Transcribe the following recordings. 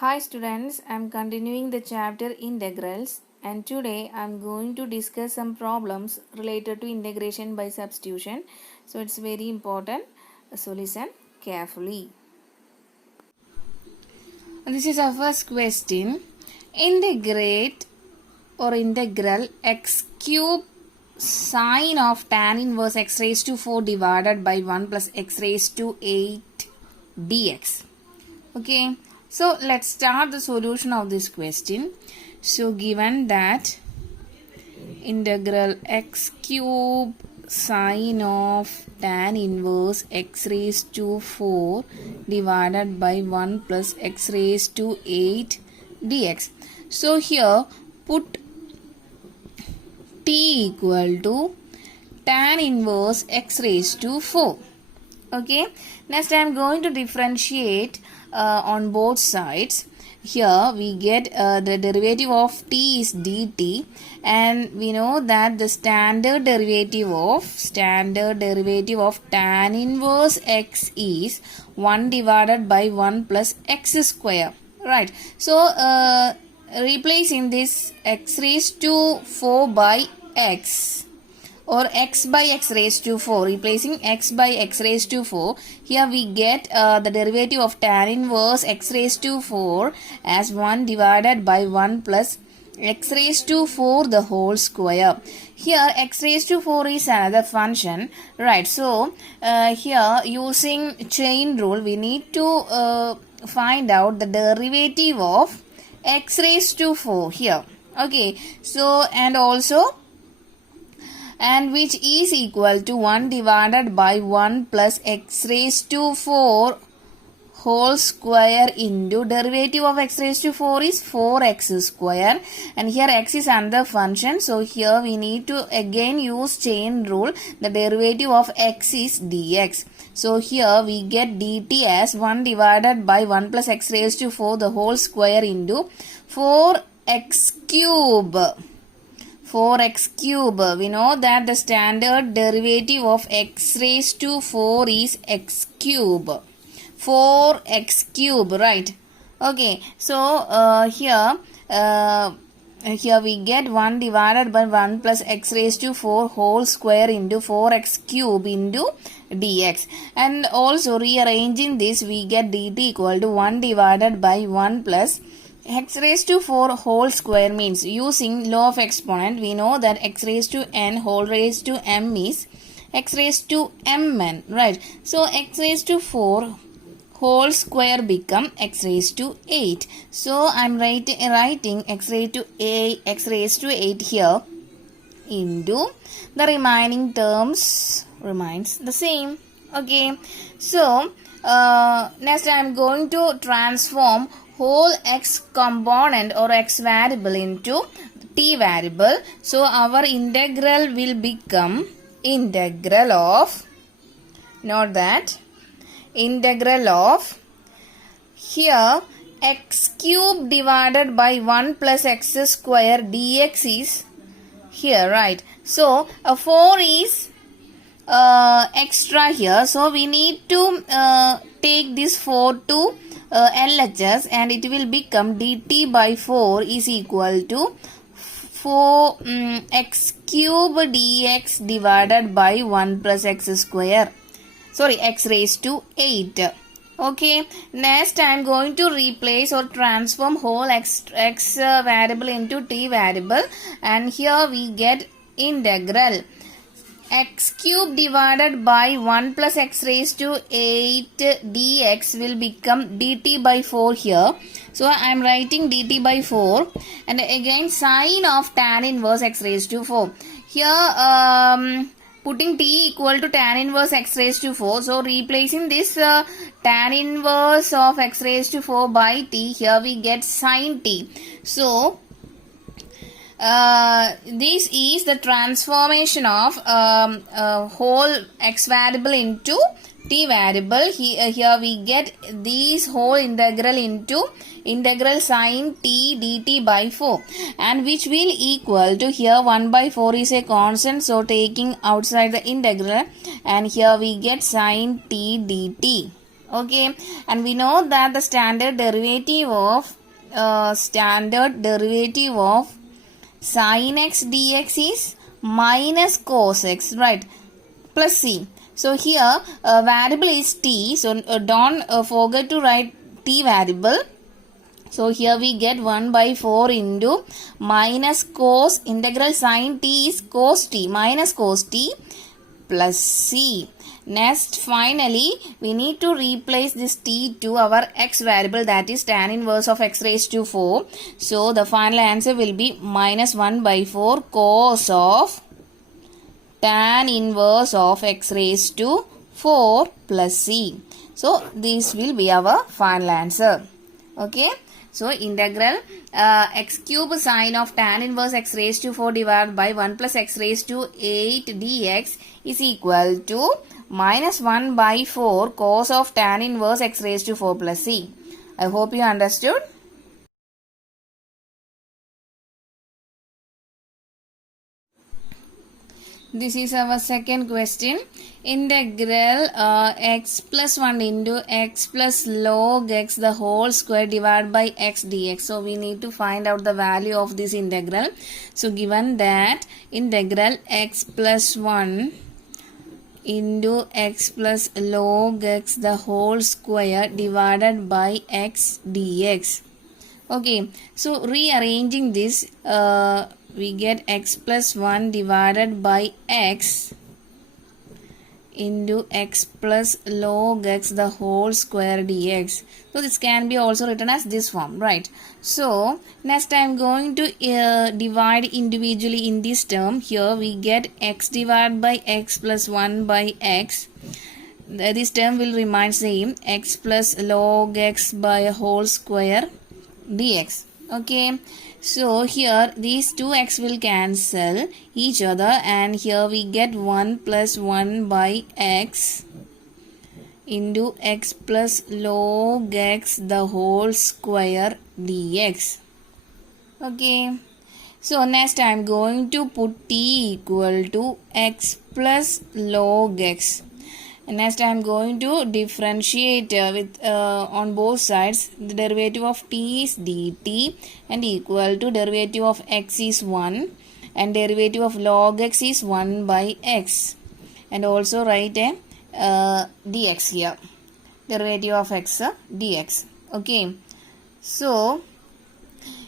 Hi students, I am continuing the chapter integrals and today I am going to discuss some problems related to integration by substitution. So it's very important. So listen carefully. This is our first question. Integrate or integral x cube sine of tan inverse x raised to 4 divided by 1 plus x raised to 8 dx. Okay. So let's start the solution of this question. So given that integral x cube sine of tan inverse x raised to 4 divided by 1 plus x raised to 8 dx. So here put t equal to tan inverse x raised to 4. Okay. Next I am going to differentiate on both sides. Here we get the derivative of t is dt, and we know that the standard derivative of tan inverse x is 1 divided by 1 plus x square, right? So replacing this x raised to 4 by x, or x by x raised to 4, replacing x by x raised to 4, here we get the derivative of tan inverse x raised to 4 as 1 divided by 1 plus x raised to 4 the whole square. Here x raised to 4 is another function, right? So here using chain rule we need to find out the derivative of x raised to 4 here. Okay, so and which is equal to 1 divided by 1 plus x raised to 4 whole square into derivative of x raised to 4 is 4x square, and here x is another function, so here we need to again use chain rule. The derivative of x is dx. So here we get dt as 1 divided by 1 plus x raised to 4 the whole square into 4x cube. 4x cube. We know that the standard derivative of x raised to 4 is x cube. 4x cube, right? Okay, so here we get 1 divided by 1 plus x raised to 4 whole square into 4x cube into dx. And also rearranging this we get dt equal to 1 divided by 1 plus x raised to 4 whole square means, using law of exponent we know that x raised to n whole raised to m is x raised to mn, right? So x raised to 4 whole square become x raised to 8. So I am writing x raised to 8 here into the remaining terms remains the same. Okay, so next I am going to transform whole x component or x variable into t variable. So our integral will become integral of, note that, integral of here x cube divided by 1 plus x square dx is here, right? So 4 is extra here, so we need to take this 4 to LHS, and it will become dt by 4 is equal to 4 x cube dx divided by 1 plus x square, sorry, x raised to 8. Okay, next I am going to replace or transform whole x variable into t variable, and here we get integral x cube divided by 1 plus x raised to 8 dx will become dt by 4 here. So I am writing dt by 4, and again sine of tan inverse x raised to 4. Here putting t equal to tan inverse x raised to 4. So replacing this tan inverse of x raised to 4 by t, here we get sine t. So this is the transformation of whole x variable into t variable. Here we get this whole integral into integral sine t dt by 4, and which will equal to, here 1 by 4 is a constant, so taking outside the integral, and here we get sine t dt. Okay, and we know that the standard derivative of sin x dx is minus cos x, right, plus c. So here variable is t, so don't forget to write t variable. So here we get 1 by 4 into minus cos, integral sin t is cos t, minus cos t plus c. Next, finally, we need to replace this t to our x variable, that is tan inverse of x raised to 4. So the final answer will be minus 1 by 4 cos of tan inverse of x raised to 4 plus c. So this will be our final answer. Okay. So integral x cube sine of tan inverse x raised to 4 divided by 1 plus x raised to 8 dx is equal to minus 1 by 4 cos of tan inverse x raised to 4 plus c. I hope you understood. This is our second question. Integral x plus 1 into x plus log x the whole square divided by x dx. So we need to find out the value of this integral. So given that integral x plus 1 into x plus log x the whole square divided by x dx. Okay, so rearranging this, we get x plus 1 divided by x into x plus log x the whole square dx. So this can be also written as this form, right? So next I am going to divide individually in this term. Here we get x divided by x plus 1 by x. This term will remain same, x plus log x by a whole square dx. Okay, so here these two x will cancel each other and here we get 1 plus 1 by x into x plus log x the whole square dx. Okay, so next I am going to put t equal to x plus log x. Next I am going to differentiate with on both sides. The derivative of t is dt and equal to derivative of x is 1 and derivative of log x is 1 by x, and also write a dx here, derivative of x dx. Okay, so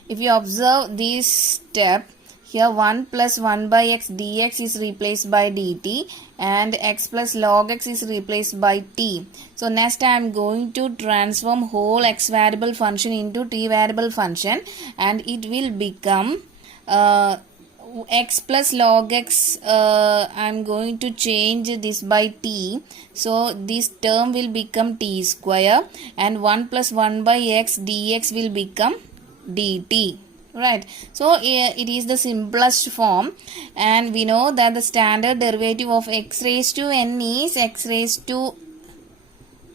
if you observe this step, here 1 plus 1 by x dx is replaced by dt and x plus log x is replaced by t. So next I am going to transform whole x variable function into t variable function and it will become x plus log x. I am going to change this by t. So this term will become t square and 1 plus 1 by x dx will become dt. Right, so it is the simplest form, and we know that the standard derivative of x raised to n is x raised to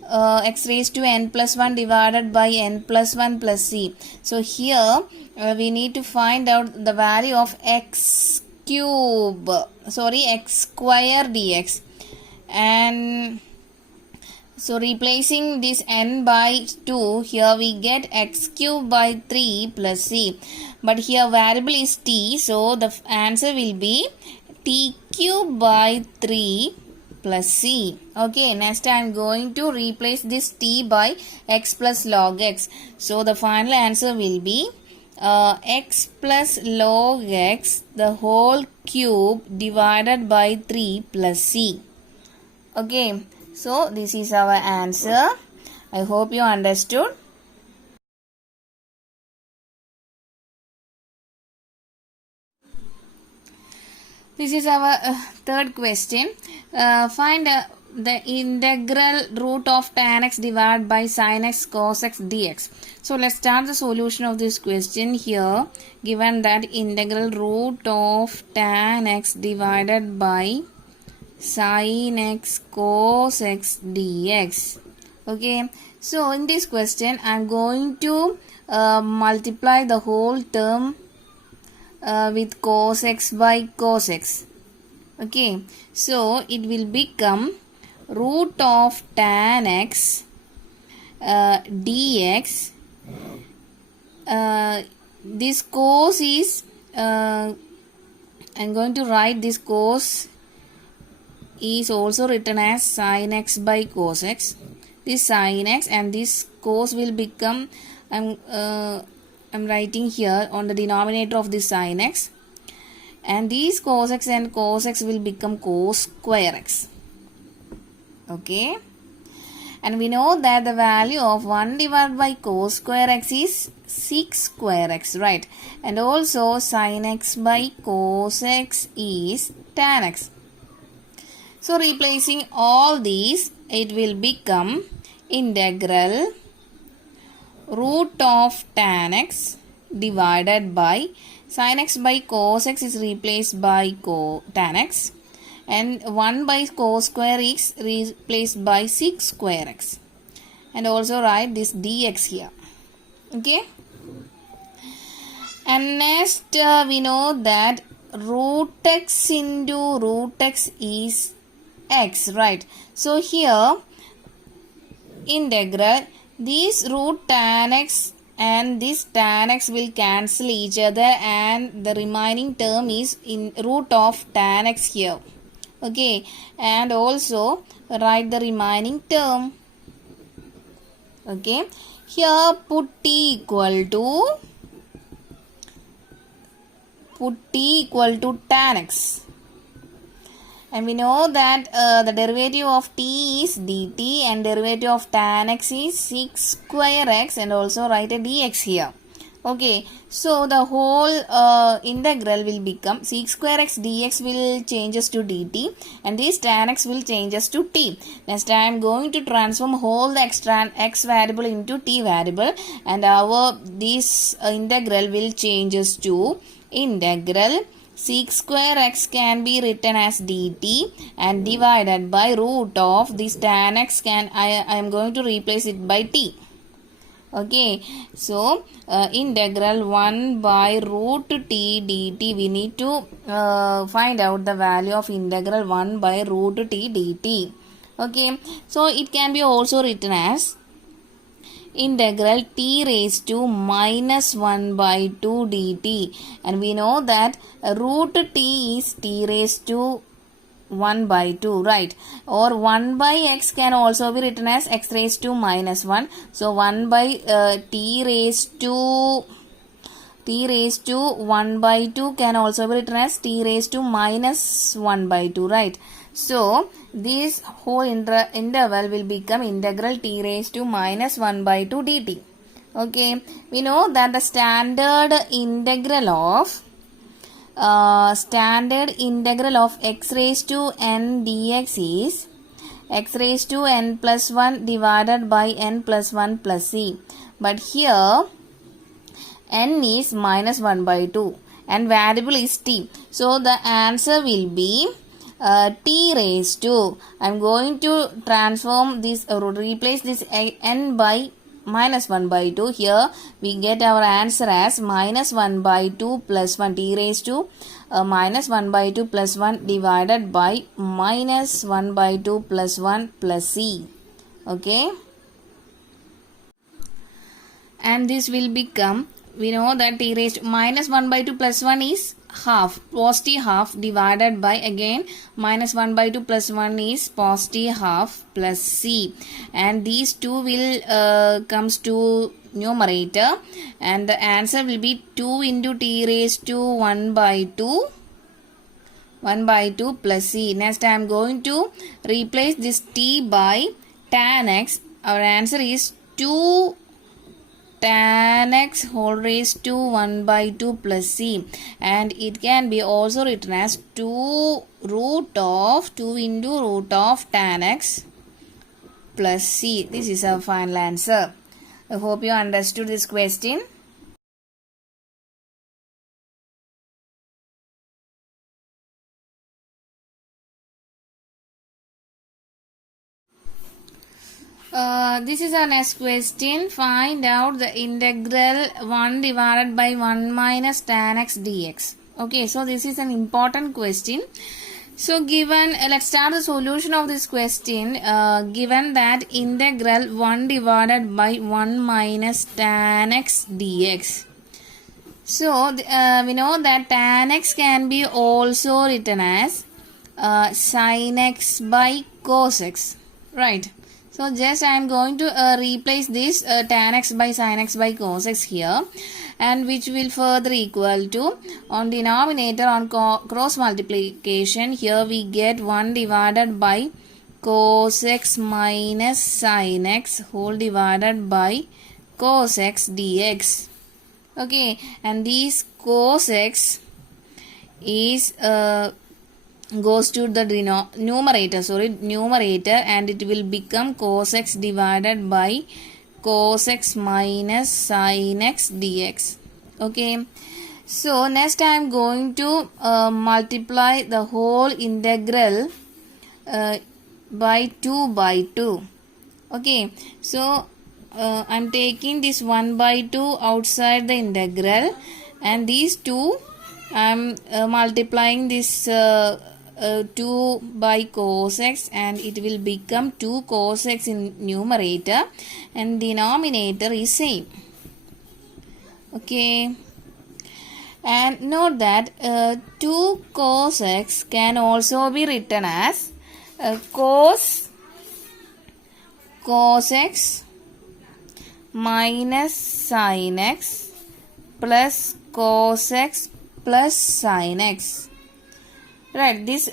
n plus 1 divided by n plus 1 plus c. So here we need to find out the value of x square dx, and so replacing this n by 2, here we get x cube by 3 plus c. But here variable is t, so the answer will be t cube by 3 plus c. Okay, next I am going to replace this t by x plus log x. So the final answer will be x plus log x the whole cube divided by 3 plus c. Okay, so this is our answer. I hope you understood. This is our third question. Find the integral root of tan x divided by sin x cos x dx. So let's start the solution of this question here. Given that integral root of tan x divided by sin x cos x dx. Okay, so in this question I am going to multiply the whole term with cos x by cos x. Okay, so it will become root of tan x dx. This cos is, I'm going to write this cos is also written as sin x by cos x. This sin x and this cos will become, I'm writing here on the denominator of this sin x, and these cos x and cos x will become cos square x. Okay, and we know that the value of 1 divided by cos square x is 6 square x, right? And also sin x by cos x is tan x. So replacing all these, it will become integral root of tan x divided by sin x by cos x is replaced by tan x, and 1 by cos square is replaced by 6 square x, and also write this dx here. Okay, and next we know that root x into root x is x, right? So here integral this root tan x and this tan x will cancel each other, and the remaining term is in root of tan x here. Okay, and also write the remaining term. Okay, here put t equal to tan x. And we know that the derivative of t is dt and derivative of tan x is 6 square x, and also write a dx here. Okay, so the whole integral will become 6 square x dx will changes to dt, and this tan x will changes to t. Next I am going to transform whole the x variable into t variable, and our this integral will changes to integral 6 square x can be written as dt and divided by root of this tan x I am going to replace it by t. Okay, so integral 1 by root t dt, we need to find out the value of integral 1 by root t dt. Okay, so it can be also written as integral t raised to minus 1 by 2 dt, and we know that root t is t raised to 1 by 2, right? Or 1 by x can also be written as x raised to minus 1. So 1 by t raised to 1 by 2 can also be written as t raised to minus 1 by 2, right? So this whole interval will become integral t raised to minus 1 by 2 dt. Okay, we know that the standard integral of x raised to n dx is x raised to n plus 1 divided by n plus 1 plus c. But here n is minus 1 by 2 and variable is t. So the answer will be t raised to, I am going to transform this replace this n by minus 1 by 2. Here we get our answer as minus 1 by 2 plus 1, t raised to minus 1 by 2 plus 1 divided by minus 1 by 2 plus 1 plus c. Okay, and this will become, we know that t raised to minus 1 by 2 plus 1 is half, positive half, divided by again minus 1 by 2 plus 1 is positive half plus c, and these two will comes to numerator, and the answer will be 2 into t raised to 1 by 2 plus c. Next I am going to replace this t by tan x. Our answer is 2 tan x whole raised to 1 by 2 plus c, and it can be also written as 2 into root of tan x plus c. This is our final answer. I hope you understood this question. This is our next question. Find out the integral 1 divided by 1 minus tan x dx. Okay, so this is an important question. So given, let's start the solution of this question. Given that integral 1 divided by 1 minus tan x dx. So we know that tan x can be also written as sin x by cos x, right? So just I am going to replace this tan x by sin x by cos x here, and which will further equal to, on denominator on cross multiplication, here we get 1 divided by cos x minus sin x whole divided by cos x dx. Okay, and this cos x is goes to the numerator, and it will become cos x divided by cos x minus sin x dx. Okay, so next I am going to multiply the whole integral by 2 Okay, so I am taking this 1 by 2 outside the integral, and these 2 I am multiplying this 2 by cos x, and it will become 2 cos x in numerator, and denominator is same. Okay, and note that 2 cos x can also be written as cos x minus sin x plus cos x plus sin x. Right, this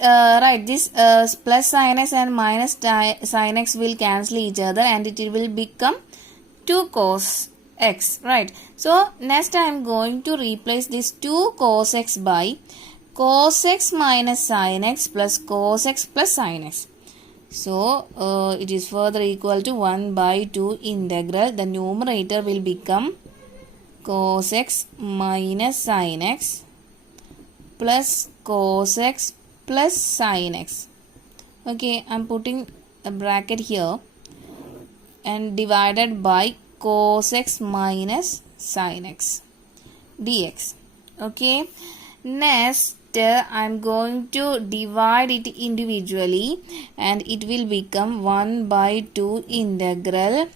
plus sin x and minus sin x will cancel each other, and it will become 2 cos x. Right, so next I am going to replace this 2 cos x by cos x minus sin x plus cos x plus sin x. So it is further equal to 1 by 2 integral. The numerator will become cos x minus sin x plus cos x plus sin x. Okay, I am putting a bracket here, and divided by cos x minus sin x dx. Okay, next I am going to divide it individually, and it will become 1 by 2 integral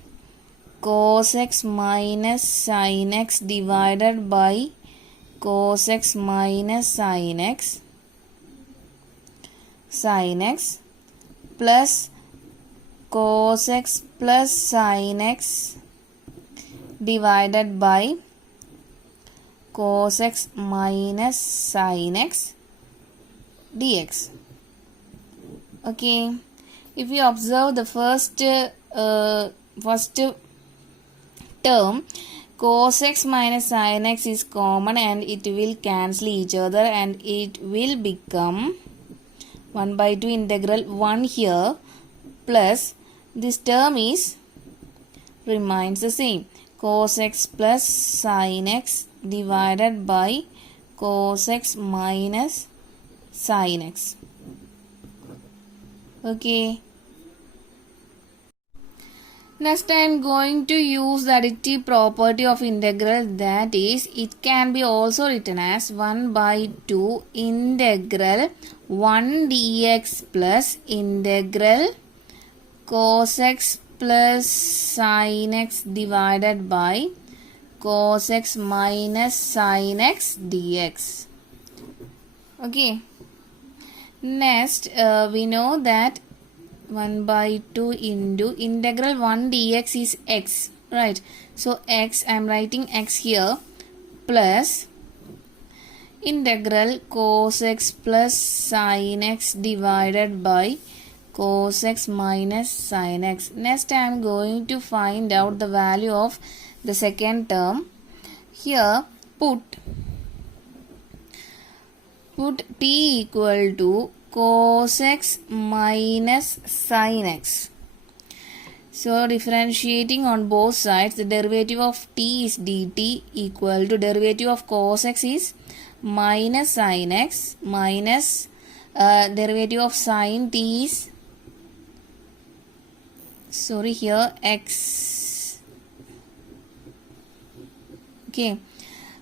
cos x minus sin x divided by cos x minus sin x plus cos x plus sin x divided by cos x minus sin x dx. Okay, if you observe the first term, cos x minus sin x is common, and it will cancel each other, and it will become 1 by 2 integral 1 here, plus this term remains the same, cos x plus sin x divided by cos x minus sin x. Okay, next I am going to use the additive property of integral, that is, it can be also written as 1 by 2 integral 1 dx plus integral cos x plus sin x divided by cos x minus sin x dx. Okay, next we know that 1 by 2 into integral 1 dx is x, right? So x, I am writing x here, plus integral cos x plus sin x divided by cos x minus sin x. Next I am going to find out the value of the second term. Here put t equal to cos x minus sin x. So differentiating on both sides, the derivative of t is dt equal to derivative of cos x is minus sin x minus derivative of sin t is x.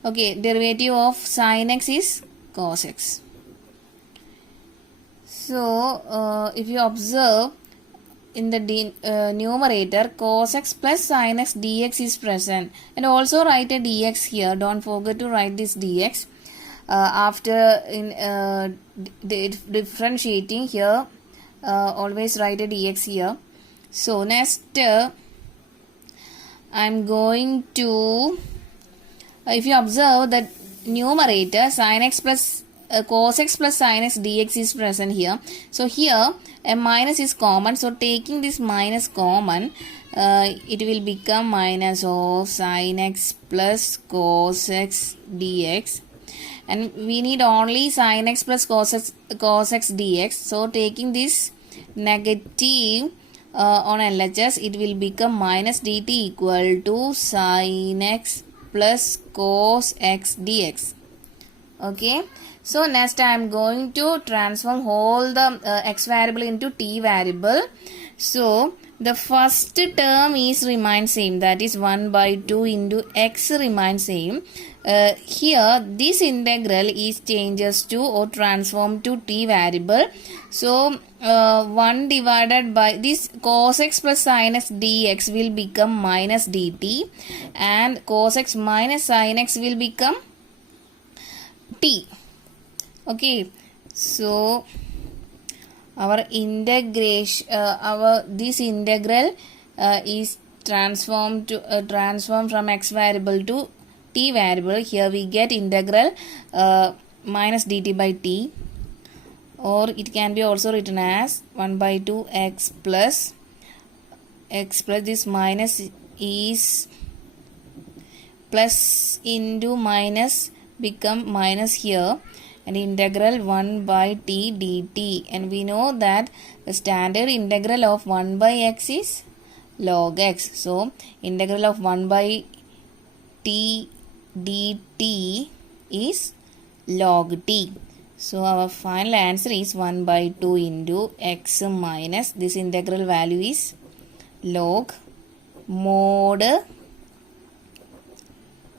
Okay, derivative of sin x is cos x. So if you observe in the numerator, cos x plus sin x dx is present, and also write a dx here. Don't forget to write this dx after in differentiating here. Always write a dx here. So next I'm going to, if you observe that numerator, sin x plus cos x plus sin x dx is present here. So here a minus is common. So taking this minus common, it will become minus of sin x plus cos x dx. And we need only sin x plus cos x dx. So taking this negative on LHS, it will become minus dt equal to sin x plus cos x dx. Okay. So next I am going to transform whole the x variable into t variable. So the first term is remain same, that is 1 by 2 into x remains same. Here this integral is changes to or transformed to t variable. So 1 divided by this cos x plus sin x dx will become minus dt, and cos x minus sin x will become t. Okay, so our integration, this integral is transformed from x variable to t variable. Here we get integral minus dt by t, or it can be also written as 1 by 2 x plus this minus is plus into minus become minus here, and integral 1 by t dt. And we know that the standard integral of 1 by x is log x. So integral of 1 by t dt is log t. So our final answer is 1 by 2 into x minus this integral value is log mod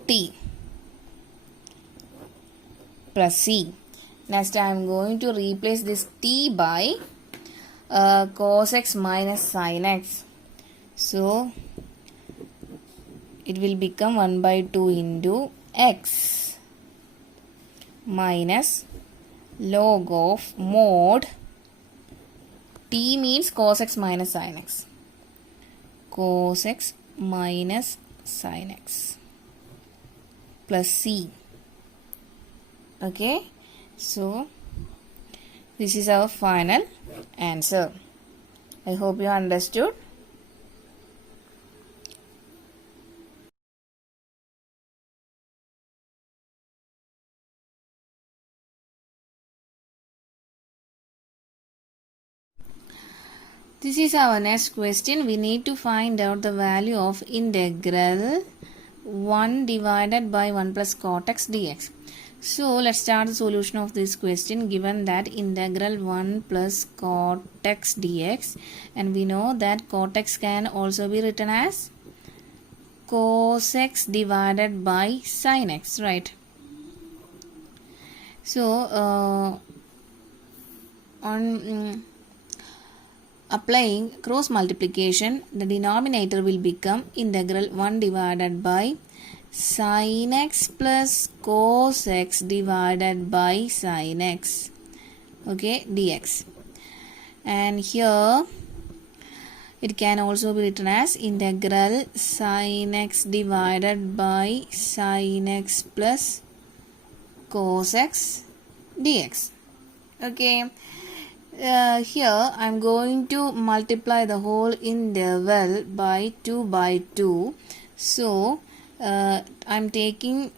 t plus c. Next I am going to replace this t by cos x minus sin x. So it will become 1 by 2 into x minus log of mod t means cos x minus sin x. Cos x minus sin x plus c. Okay, so this is our final answer. I hope you understood. This is our next question. We need to find out the value of integral 1 divided by 1 plus cot x dx. So let's start the solution of this question. Given that integral 1 plus cot x dx, and we know that cot x can also be written as cos x divided by sin x, right? So on applying cross multiplication, the denominator will become integral 1 divided by sin x plus cos x divided by sin x, okay, dx. And here it can also be written as integral sin x divided by sin x plus cos x dx. Okay, here I am going to multiply the whole interval by 2 by 2. So I'm taking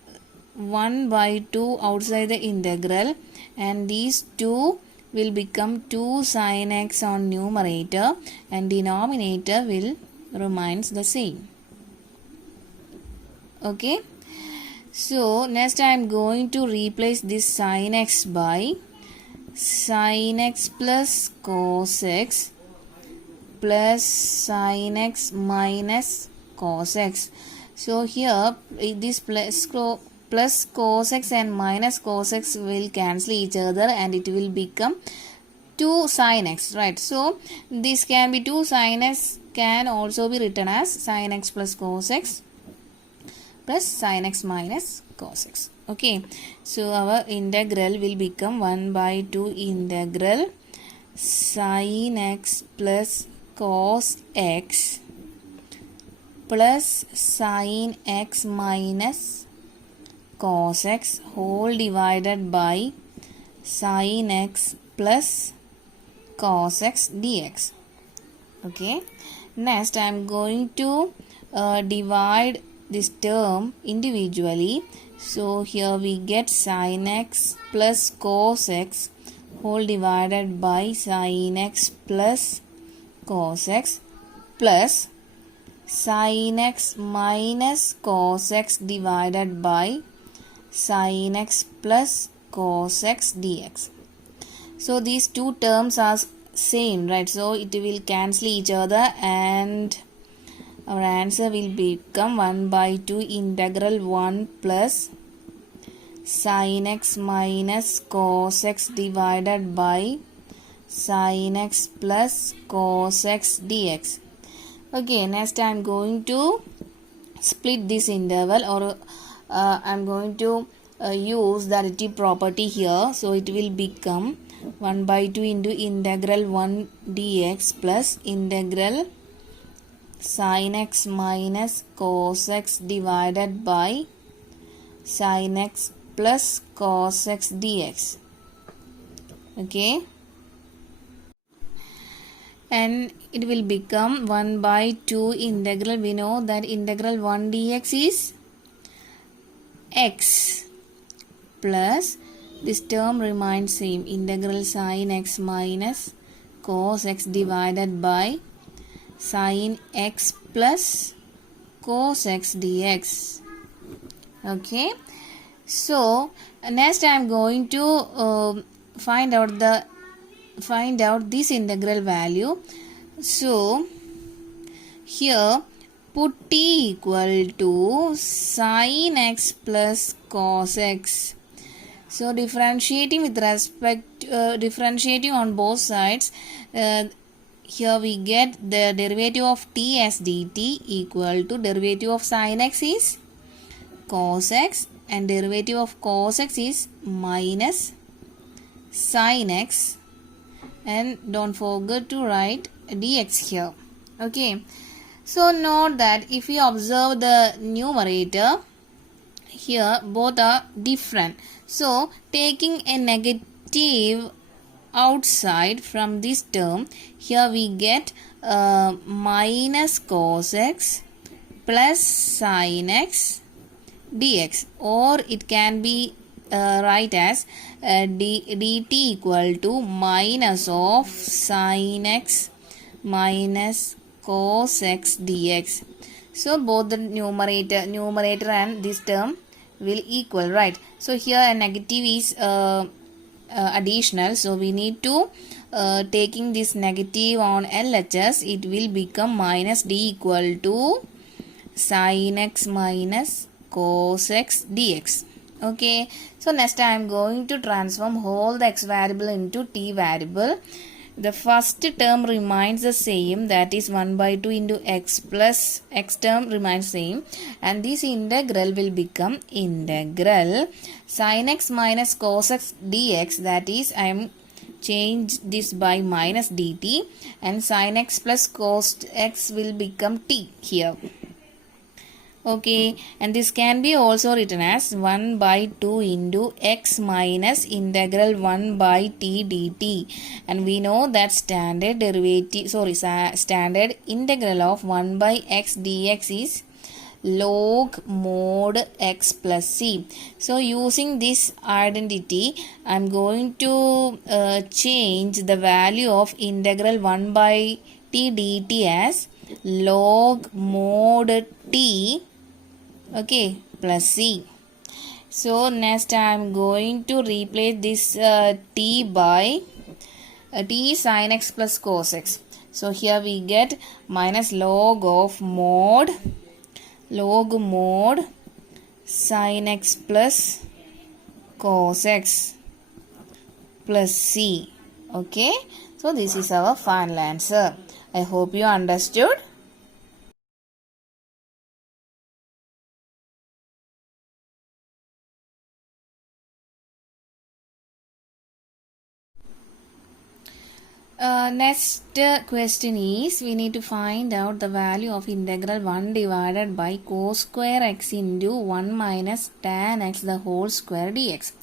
1 by 2 outside the integral, and these 2 will become 2 sin x on numerator, and denominator will remains the same. Okay, so next I am going to replace this sin x by sin x plus cos x plus sin x minus cos x. So here this plus cos x and minus cos x will cancel each other, and it will become 2 sin x, right? So this can be 2 sin x can also be written as sin x plus cos x plus sin x minus cos x. Okay, so our integral will become 1 by 2 integral sin x plus cos x plus sin x minus cos x whole divided by sin x plus cos x dx. Okay, next I am going to divide this term individually. So here we get sin x plus cos x whole divided by sin x plus cos x plus sin x minus cos x divided by sin x plus cos x dx. So these two terms are same, right? So it will cancel each other and our answer will become 1 by 2 integral 1 plus sin x minus cos x divided by sin x plus cos x dx. Okay, next I am going to split this interval, or I am going to use the additive property here. So it will become 1 by 2 into integral 1 dx plus integral sin x minus cos x divided by sin x plus cos x dx. Okay, and it will become 1 by 2 integral, we know that integral 1 dx is x plus this term remains same, integral sin x minus cos x divided by sin x plus cos x dx. Okay, so next I am going to find out this integral value. So here put t equal to sin x plus cos x. So differentiating with respect differentiating on both sides, here we get the derivative of t as dt equal to derivative of sin x is cos x and derivative of cos x is minus sin x, and don't forget to write dx here. Okay, so note that if we observe the numerator, here both are different. So taking a negative outside from this term, here we get minus cos x plus sin x dx, or it can be write as dt equal to minus of sin x minus cos x dx. So both the numerator and this term will equal, right? So here a negative is additional, so we need to taking this negative on LHS, it will become minus d equal to sin x minus cos x dx. Okay, so next I am going to transform whole the x variable into t variable. The first term remains the same, that is 1 by 2 into x plus x term remains same, and this integral will become integral sin x minus cos x dx, that is I am change this by minus dt, and sin x plus cos x will become t here. Okay, and this can be also written as 1 by 2 into x minus integral 1 by t dt, and we know that standard integral of 1 by x dx is log mod x plus c. So using this identity, I am going to change the value of integral 1 by t dt as log mod t, okay, plus c. So next I am going to replace this t by t sin x plus cos x. So here we get minus log of mod sin x plus cos x plus c. Okay, so this is our final answer. I hope you understood. Next question is, we need to find out the value of integral 1 divided by cos square x into 1 minus tan x the whole square dx.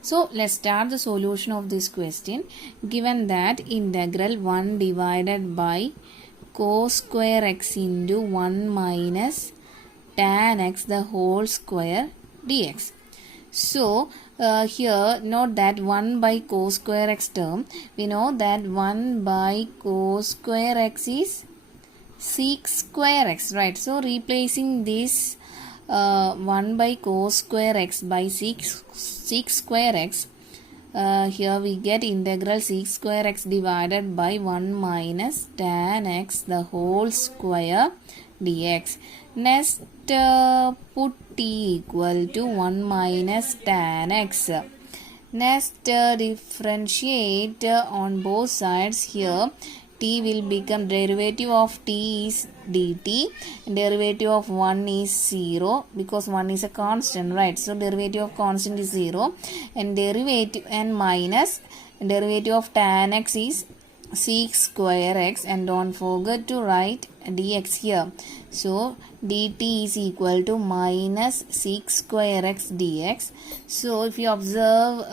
So let's start the solution of this question. Given that integral 1 divided by cos square x into 1 minus tan x the whole square dx. So here note that 1 by cos square x term, we know that 1 by cos square x is sec square x, right? So replacing this 1 by cos square x by sec square x, here we get integral sec square x divided by 1 minus tan x the whole square dx. Next, put t equal to 1 minus tan x. Next, differentiate on both sides. Here t will become derivative of t is dt, derivative of 1 is 0 because 1 is a constant, right? So derivative of constant is 0, and derivative and minus derivative of tan x is sec square x, and don't forget to write dx here. So dt is equal to minus sec square x dx. So if you observe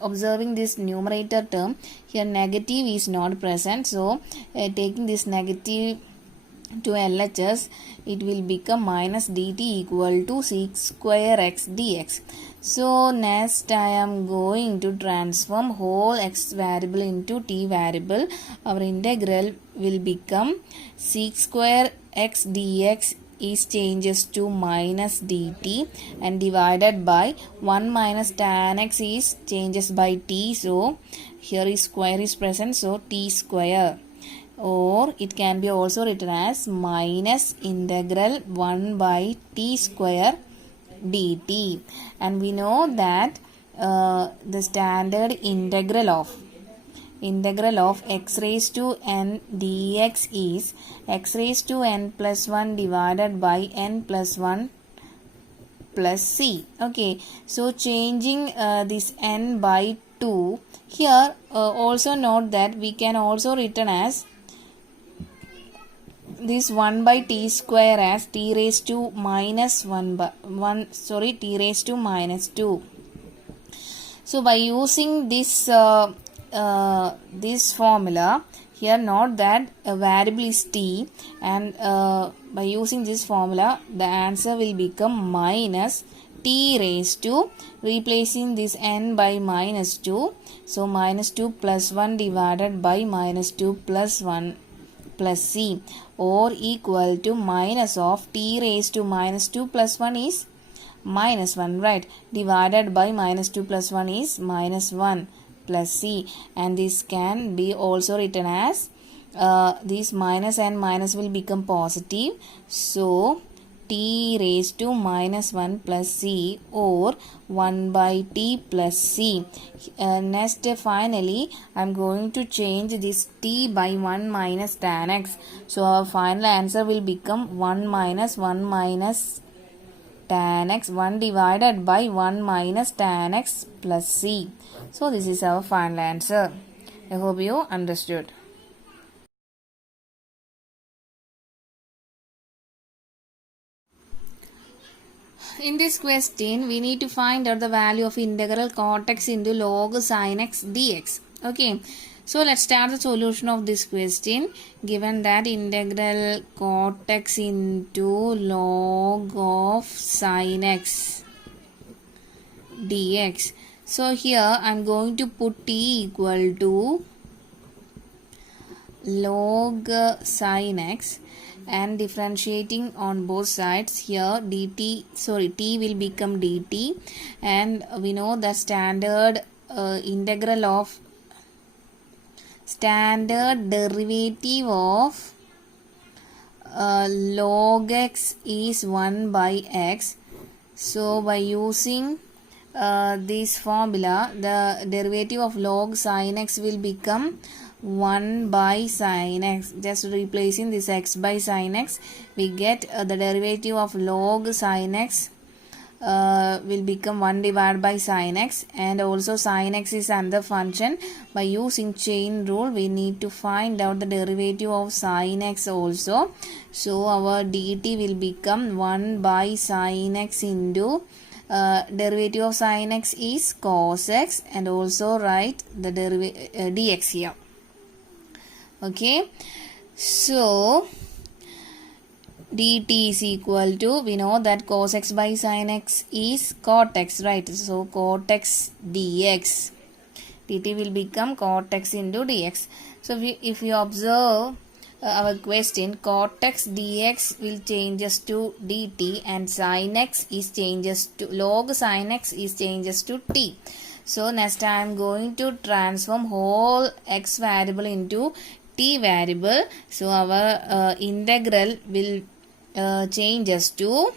observing this numerator term, here negative is not present. So taking this negative to LHS, it will become minus dt equal to sec square x dx. So next I am going to transform whole x variable into t variable. Our integral will become sec square x dx is changes to minus dt, and divided by 1 minus tan x is changes by t. So here is square is present, so t square, or it can be also written as minus integral 1 by t square dt. And we know that the standard integral of x raised to n dx is x raised to n plus 1 divided by n plus 1 plus c. Okay, so changing this n by 2, here also note that we can also written as this 1 by t square as t raised to minus t raised to minus 2. So by using this this formula, here note that a variable is t, and by using this formula the answer will become minus t raised to, replacing this n by minus 2, so minus 2 plus 1 divided by minus 2 plus 1 plus c, or equal to minus of t raised to minus 2 plus 1 is minus 1, right? Divided by minus 2 plus 1 is minus 1 plus c, and this can be also written as this minus and minus will become positive, so t raised to minus 1 plus c, or 1 by t plus c. Next, finally I am going to change this t by 1 minus tan x. So our final answer will become 1 minus tan x, 1 divided by 1 minus tan x plus c. So this is our final answer. I hope you understood. In this question, we need to find out the value of integral cot x into log sin x dx. Okay, so let's start the solution of this question. Given that integral cot x into log of sin x dx. So here I am going to put t equal to log sin x, and differentiating on both sides. Here t will become dt, and we know the standard derivative of log x is 1 by x. So by using this formula, the derivative of log sin x will become 1 by sin x. Just replacing this x by sin x, we get the derivative of log sin x will become 1 divided by sin x, and also sin x is another function. By using chain rule, we need to find out the derivative of sin x also. So our dt will become 1 by sin x into derivative of sin x is cos x, and also write the dx here. Okay, so dt is equal to, we know that cos x by sin x is cot x, right? So cot x dx, dt will become cot x into dx. So if you observe our question, cot x dx will changes to dt, and sin x is changes to log sin x is changes to t. So next I am going to transform whole x variable into t variable. So our integral will changes to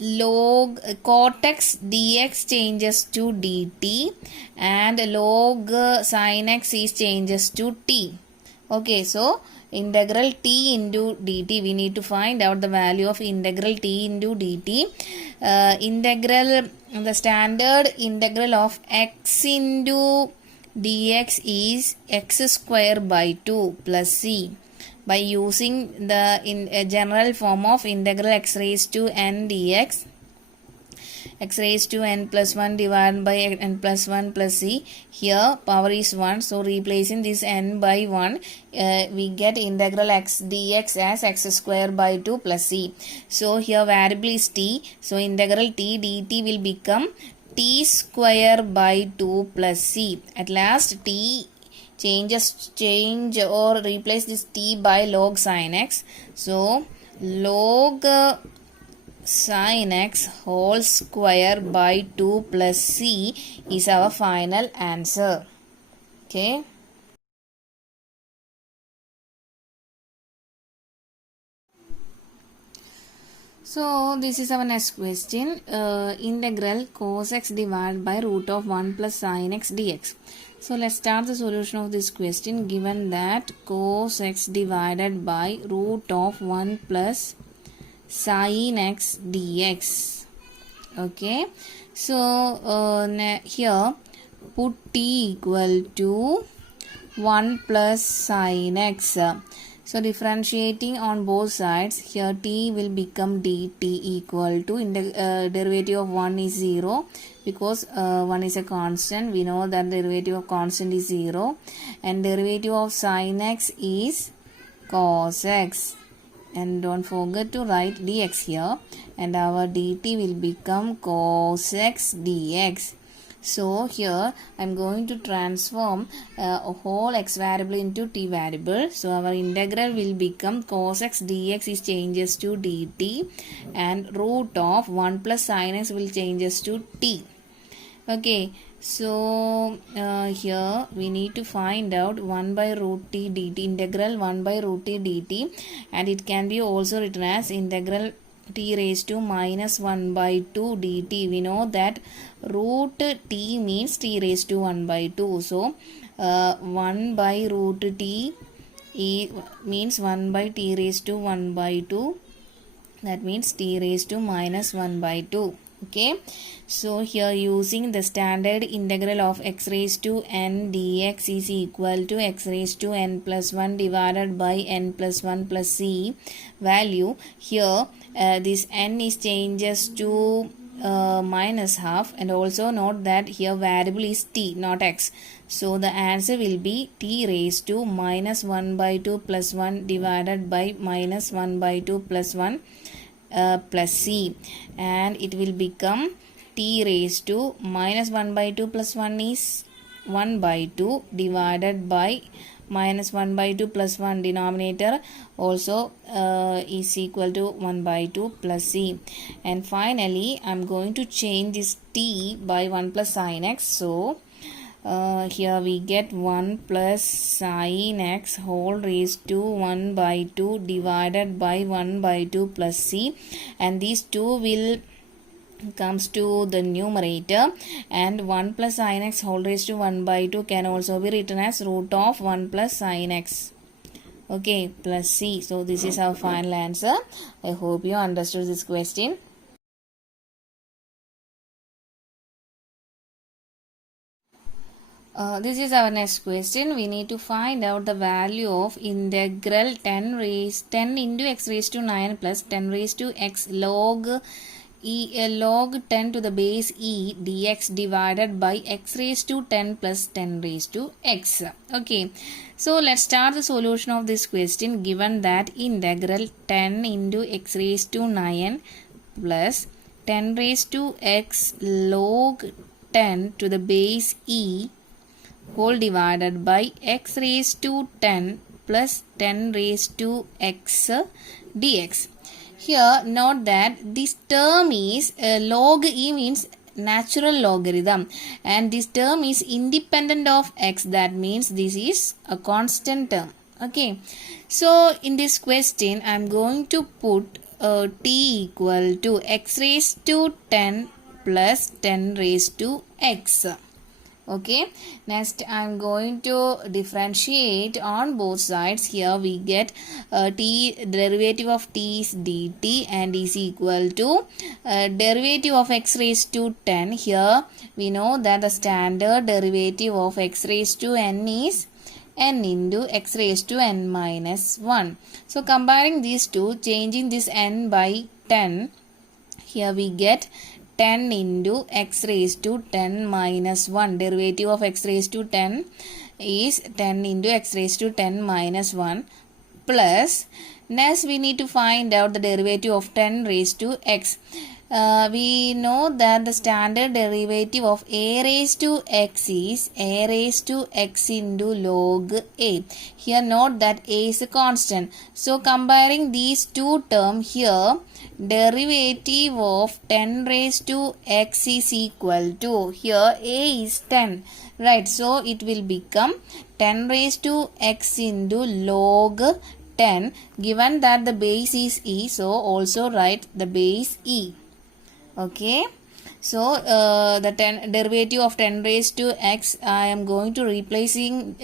log cot x dx changes to dt, and log sin x is changes to t. Okay, so integral t into dt, we need to find out the value of integral t into dt. The standard integral of x into dx is x square by 2 plus c. By using the general form of integral x raised to n dx, x raised to n plus 1 divided by n plus 1 plus c. Here power is 1, so replacing this n by 1, we get integral x dx as x square by 2 plus c. So here variable is t, so integral t dt will become t square by 2 plus c. At last t change or replace this t by log sin x. So log sin x whole square by 2 plus c is our final answer. Okay. So this is our next question. Integral cos x divided by root of 1 plus sin x dx. So let's start the solution of this question. Given that cos x divided by root of 1 plus sin x dx. Okay, so here put t equal to 1 plus sin x. So differentiating on both sides, here t will become dt equal to derivative of 1 is 0, because 1 is a constant. We know that derivative of constant is 0, and derivative of sin x is cos x, and don't forget to write dx here, and our dt will become cos x dx. So here I am going to transform a whole x variable into t variable. So our integral will become cos x dx is changes to dt, and root of 1 plus sin x will changes to t. Okay, so here we need to find out 1 by root t dt, integral 1 by root t dt, and it can be also written as integral t raised to minus 1 by 2 dt. We know that root t means t raised to 1 by 2. So 1 by root t means 1 by t raised to 1 by 2. That means t raised to minus 1 by 2. Okay, so here using the standard integral of x raised to n dx is equal to x raised to n plus 1 divided by n plus 1 plus c value. Here this n is changes to minus half, and also note that here variable is t, not x. So the answer will be t raised to minus 1 by 2 plus 1 divided by minus 1 by 2 plus 1 plus c, and it will become t raised to minus 1 by 2 plus 1 is 1 by 2 divided by minus 1 by 2 plus 1 denominator also is equal to 1 by 2 plus c. And finally I am going to change this t by 1 plus sin x. So here we get 1 plus sin x whole raised to 1 by 2 divided by 1 by 2 plus c, and these two will comes to the numerator, and 1 plus sin x whole raised to 1 by 2 can also be written as root of 1 plus sin x. Okay, plus c. So this is our final answer. I hope you understood this question. This is our next question. We need to find out the value of integral 10 into x raised to 9 plus 10 raised to x log log 10 to the base e dx divided by x raised to 10 plus 10 raised to x. Okay, so let's start the solution of this question. Given that integral 10 into x raised to 9 plus 10 raised to x log 10 to the base e whole divided by x raised to 10 plus 10 raised to x dx. Here note that this term is log e means natural logarithm, and this term is independent of x. That means this is a constant term. Okay, so in this question I am going to put t equal to x raised to 10 plus 10 raised to x. Okay, next I am going to differentiate on both sides. Here we get t, derivative of t is dt and is equal to derivative of x raised to 10. Here we know that the standard derivative of x raised to n is n into x raised to n minus 1. So comparing these two, changing this n by 10, here we get 10 into x raised to 10 minus 1. Derivative of x raised to 10 is 10 into x raised to 10 minus 1 plus, next we need to find out the derivative of 10 raised to x. We know that the standard derivative of a raised to x is a raised to x into log a. Here note that a is a constant. So comparing these two terms here, derivative of 10 raised to x is equal to, here a is 10, right? So it will become 10 raised to x into log 10. Given that the base is e, so also write the base e. Okay, so the derivative of 10 raised to x, I am going to replacing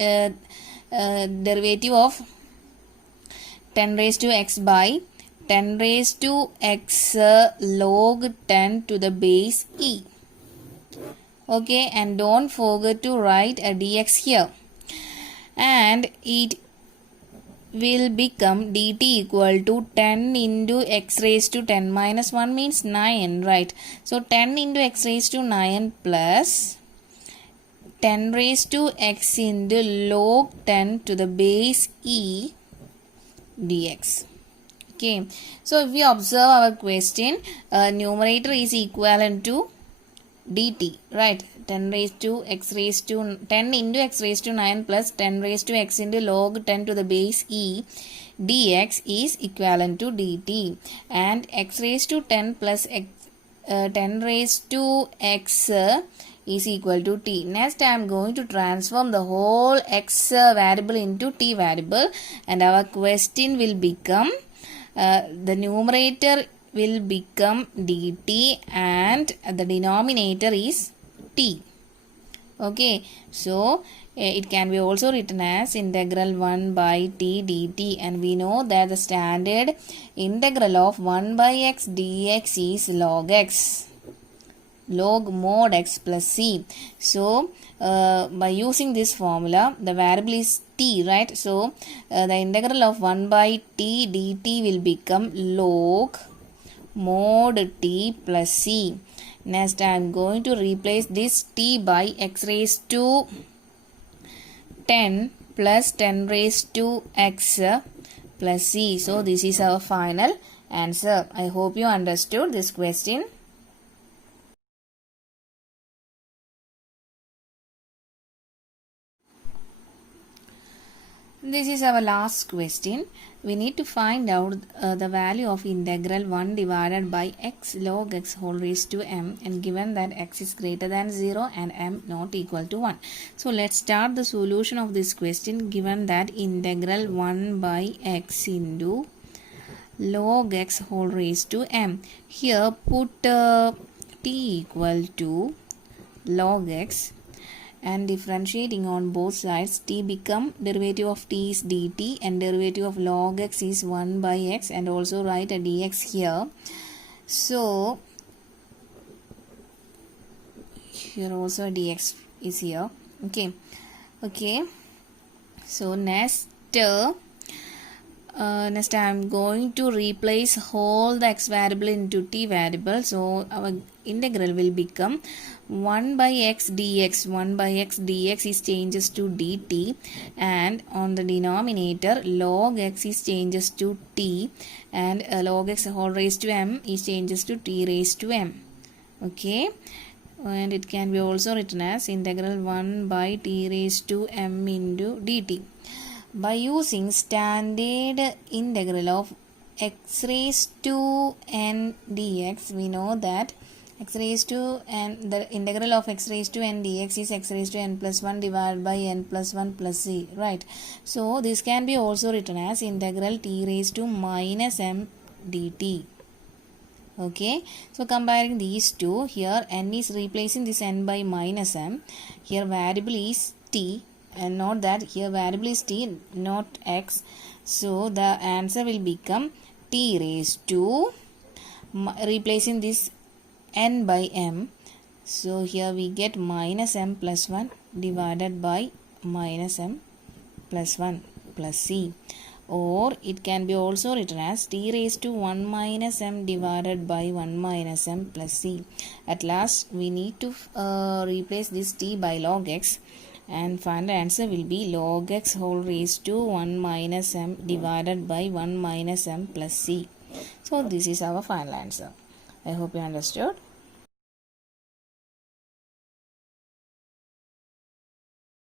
derivative of 10 raised to x by 10 raised to x log 10 to the base e. Okay, and don't forget to write a dx here, and it will become dt equal to 10 into x raised to 10 minus 1 means 9, right? So 10 into x raised to 9 plus 10 raised to x into log 10 to the base e dx. Okay, so if we observe our question, numerator is equivalent to dt, right? 10 raised to x raised to 10 into x raised to 9 plus 10 raised to x into log 10 to the base e dx is equivalent to dt, and x raised to 10 plus x, 10 raised to x is equal to t. Next I am going to transform the whole x variable into t variable, and our question will become the numerator will become dt and the denominator is t. Okay, so it can be also written as integral 1 by t dt, and we know that the standard integral of 1 by x dx is log x, log mod x plus c. So by using this formula, the variable is t, right? So the integral of 1 by t dt will become log mod t plus c. Next I am going to replace this t by x raised to 10 plus 10 raised to x plus c. So this is our final answer. I hope you understood this question. This is our last question. We need to find out the value of integral 1 divided by x log x whole raised to m, and given that x is greater than 0 and m not equal to 1. So let's start the solution of this question. Given that integral 1 by x into log x whole raised to m. Here put t equal to log x, and differentiating on both sides, t become derivative of t is dt and derivative of log x is 1 by x, and also write a dx here. So here also dx is here. Okay, so next I am going to replace whole the x variable into t variable. So our integral will become 1 by x dx. 1 by x dx is changes to dt, and on the denominator log x is changes to t, and log x whole raised to m is changes to t raised to m. Okay, and it can be also written as integral 1 by t raised to m into dt. By using standard integral of x raised to n dx, we know that x raised to n, the integral of x raised to n dx is x raised to n plus 1 divided by n plus 1 plus c, right? So this can be also written as integral t raised to minus m dt. Okay, so comparing these two, here n is replacing this n by minus m, here variable is t, and note that here variable is t, not x. So the answer will become t raised to, replacing this n by m, so here we get minus m plus 1 divided by minus m plus 1 plus c, or it can be also written as t raised to 1 minus m divided by 1 minus m plus c. At last we need to replace this t by log x, and final answer will be log x whole raised to 1 minus m divided by 1 minus m plus c. So this is our final answer. I hope you understood.